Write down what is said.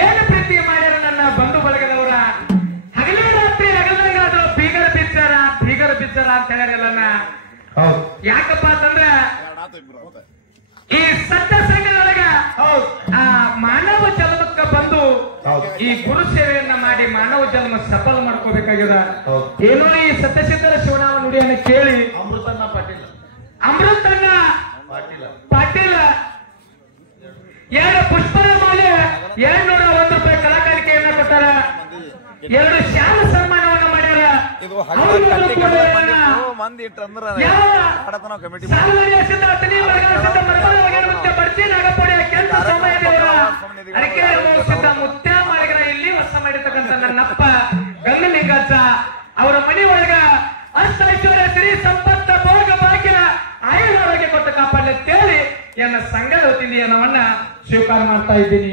ಏನು ಪ್ರೀತಿ ಮಾಡ್ಯಾರ ನನ್ನ ಬಂಧು ಬಳಗದವರ ಹಗಲೇ ರಾತ್ರಿ ಹಗಲಂಗಾದ್ರು ಬೀಗರ ಬಿಚ್ಚಾರ ಅಂತ ಹೇಳ್ಯಾರಲ್ಲ. ಯಾಕಪ್ಪ ಅಂತಂದ್ರ ಈ ಸತ್ಯ ಸಂಘದೊಳಗ ಆ ಮಾನವ ಜನ್ಮಕ್ಕ ಬಂದು ಈ ಗುರು ಸೇವೆಯನ್ನ ಮಾಡಿ ಮಾನವ ಜನ್ಮ ಸಫಲ ಮಾಡ್ಕೋಬೇಕಾಗ್ಯದ. ಏನೋ ಈ ಸತ್ಯಸಿದ್ಧರ ಶಿವನಾಮ ನುಡಿಯನ್ನು ಕೇಳಿ ಅಮೃತಣ್ಣ ಪಾಟೀಲ 2 ಪುಷ್ಪರ ಮಾಲೆ 201 ರೂಪಾಯಿ ಕಲಾಕಾರಿಕೆಯನ್ನ ಕೊಟ್ಟಾರ. 2 ಶ್ಯಾಮ ಸನ್ಮಾನವನ್ನ ಮಾಡ್ಯಾರ. ಮುತ್ಯ ಮಾಳಿಗರ ಇಲ್ಲಿ ವಾಸ ಮಾಡಿರ್ತಕ್ಕಂಥ ನನ್ನಪ್ಪ ಗಂಗಲಿಂಗಜ್ಜ ಅವರ ಮನೆ ಒಳಗ ಅಷ್ಟ ಐಶ್ವರ್ಯ ಸಿರಿ ಸಂಪತ್ತ ಭೋಗ ಭಾಗ್ಯ ಆಯುರ್ವೇದ ಕೊಟ್ಟ ಕಾಪಾಡಲಿ ಅಂತೇಳಿ ನನ್ನ ಸಂಘದ ವತಿಯಿಂದ ಏನವನ್ನ ಸ್ವೀಕಾರ ಮಾಡ್ತಾ ಇದ್ದೀನಿ.